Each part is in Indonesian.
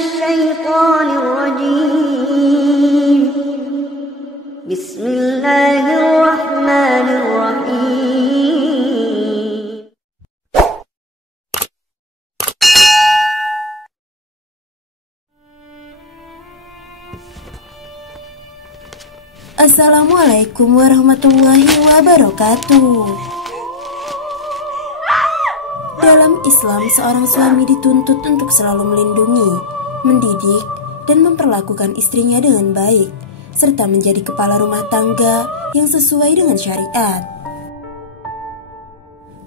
الشيطان الرجيم. بسم الله الرحمن الرحيم. Assalamualaikum warahmatullahi wabarakatuh. Dalam Islam, seorang suami dituntut untuk selalu melindungi, mendidik, dan memperlakukan istrinya dengan baik, serta menjadi kepala rumah tangga yang sesuai dengan syariat.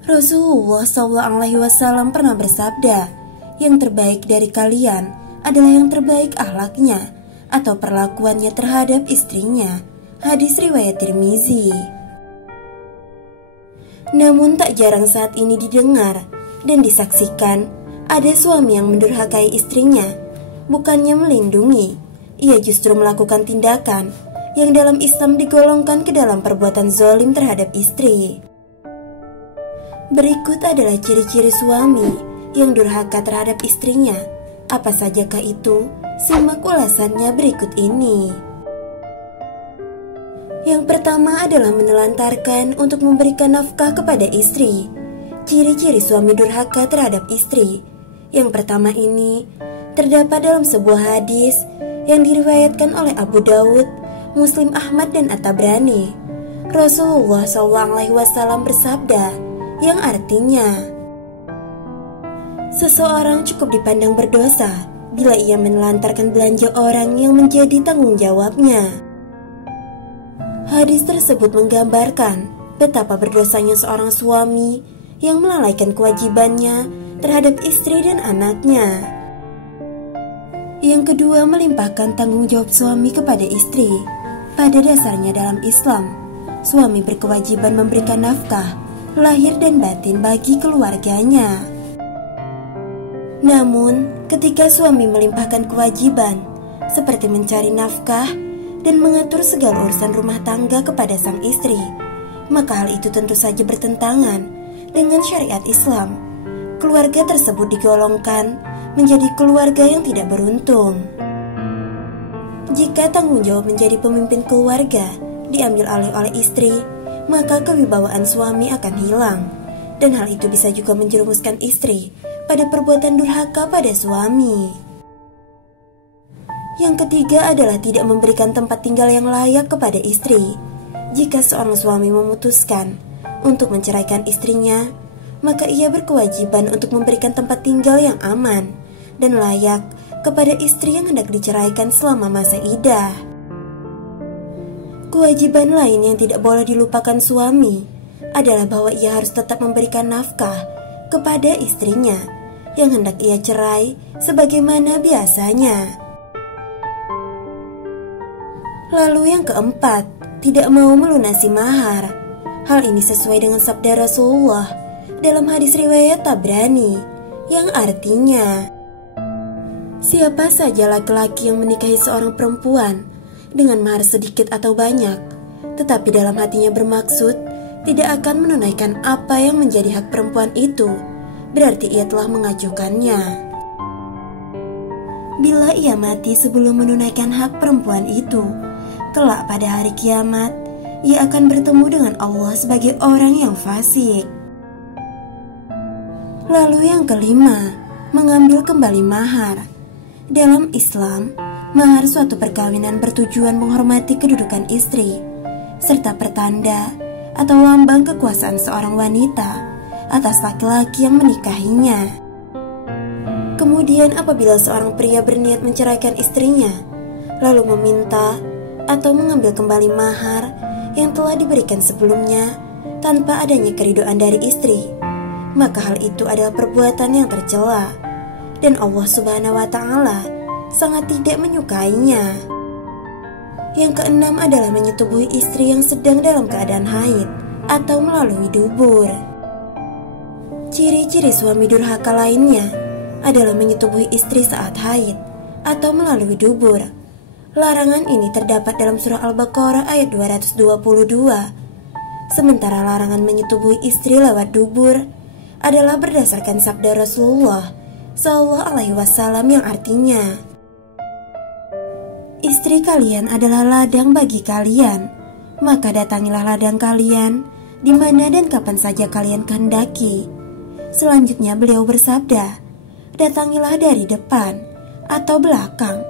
Rasulullah SAW pernah bersabda, yang terbaik dari kalian adalah yang terbaik akhlaknya atau perlakuannya terhadap istrinya. Hadis riwayat Tirmizi. Namun tak jarang saat ini didengar dan disaksikan ada suami yang mendurhakai istrinya. Bukannya melindungi, ia justru melakukan tindakan yang dalam Islam digolongkan ke dalam perbuatan zalim terhadap istri. Berikut adalah ciri-ciri suami yang durhaka terhadap istrinya. Apa sajakah itu? Simak ulasannya berikut ini. Yang pertama adalah menelantarkan untuk memberikan nafkah kepada istri. Ciri-ciri suami durhaka terhadap istri. Yang pertama ini terdapat dalam sebuah hadis yang diriwayatkan oleh Abu Daud, Muslim Ahmad dan At-Tabrani. Rasulullah SAW bersabda, yang artinya, seseorang cukup dipandang berdosa bila ia menelantarkan belanja orang yang menjadi tanggung jawabnya. Hadis tersebut menggambarkan betapa berdosanya seorang suami yang melalaikan kewajibannya terhadap istri dan anaknya. Yang kedua, melimpahkan tanggung jawab suami kepada istri. Pada dasarnya dalam Islam, suami berkewajiban memberikan nafkah lahir dan batin bagi keluarganya. Namun, ketika suami melimpahkan kewajiban seperti mencari nafkah dan mengatur segala urusan rumah tangga kepada sang istri, maka hal itu tentu saja bertentangan dengan syariat Islam. Keluarga tersebut digolongkan menjadi keluarga yang tidak beruntung. Jika tanggung jawab menjadi pemimpin keluarga diambil alih oleh istri, maka kewibawaan suami akan hilang, dan hal itu bisa juga menjerumuskan istri pada perbuatan durhaka pada suami. Yang ketiga adalah tidak memberikan tempat tinggal yang layak kepada istri. Jika seorang suami memutuskan untuk menceraikan istrinya, maka ia berkewajiban untuk memberikan tempat tinggal yang aman dan layak kepada istri yang hendak diceraikan selama masa iddah. Kewajiban lain yang tidak boleh dilupakan suami adalah bahwa ia harus tetap memberikan nafkah kepada istrinya yang hendak ia cerai sebagaimana biasanya. Lalu yang keempat, tidak mau melunasi mahar. Hal ini sesuai dengan sabda Rasulullah dalam hadis riwayat Tabrani, yang artinya, siapa saja laki-laki yang menikahi seorang perempuan dengan mahar sedikit atau banyak, tetapi dalam hatinya bermaksud tidak akan menunaikan apa yang menjadi hak perempuan itu, berarti ia telah mengajukannya. Bila ia mati sebelum menunaikan hak perempuan itu, kelak pada hari kiamat, ia akan bertemu dengan Allah sebagai orang yang fasik. Lalu yang kelima, mengambil kembali mahar. Dalam Islam, mahar suatu perkawinan bertujuan menghormati kedudukan istri, serta pertanda atau lambang kekuasaan seorang wanita atas laki-laki yang menikahinya. Kemudian apabila seorang pria berniat menceraikan istrinya, lalu meminta atau mengambil kembali mahar yang telah diberikan sebelumnya tanpa adanya keridhaan dari istri, maka hal itu adalah perbuatan yang tercela dan Allah Subhanahu wa Ta'ala sangat tidak menyukainya. Yang keenam adalah menyetubuhi istri yang sedang dalam keadaan haid atau melalui dubur. Ciri-ciri suami durhaka lainnya adalah menyetubuhi istri saat haid atau melalui dubur. Larangan ini terdapat dalam surah Al-Baqarah ayat 222. Sementara larangan menyetubuhi istri lewat dubur adalah berdasarkan sabda Rasulullah Sallallahu Alaihi Wasallam, yang artinya, istri kalian adalah ladang bagi kalian, maka datangilah ladang kalian di mana dan kapan saja kalian kehendaki. Selanjutnya beliau bersabda, datangilah dari depan atau belakang,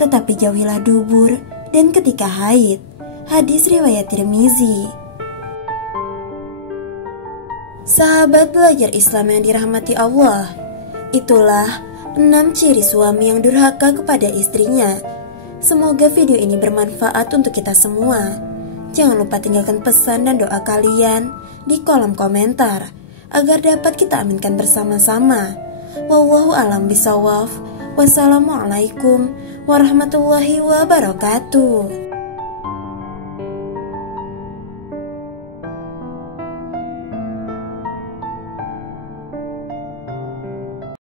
tetapi jauhilah dubur dan ketika haid. Hadis riwayat Tirmizi. Sahabat belajar Islam yang dirahmati Allah, itulah 6 ciri suami yang durhaka kepada istrinya. Semoga video ini bermanfaat untuk kita semua. Jangan lupa tinggalkan pesan dan doa kalian di kolom komentar agar dapat kita aminkan bersama-sama. Wallahu a'lam bishawab. Wassalamualaikum warahmatullahi wabarakatuh.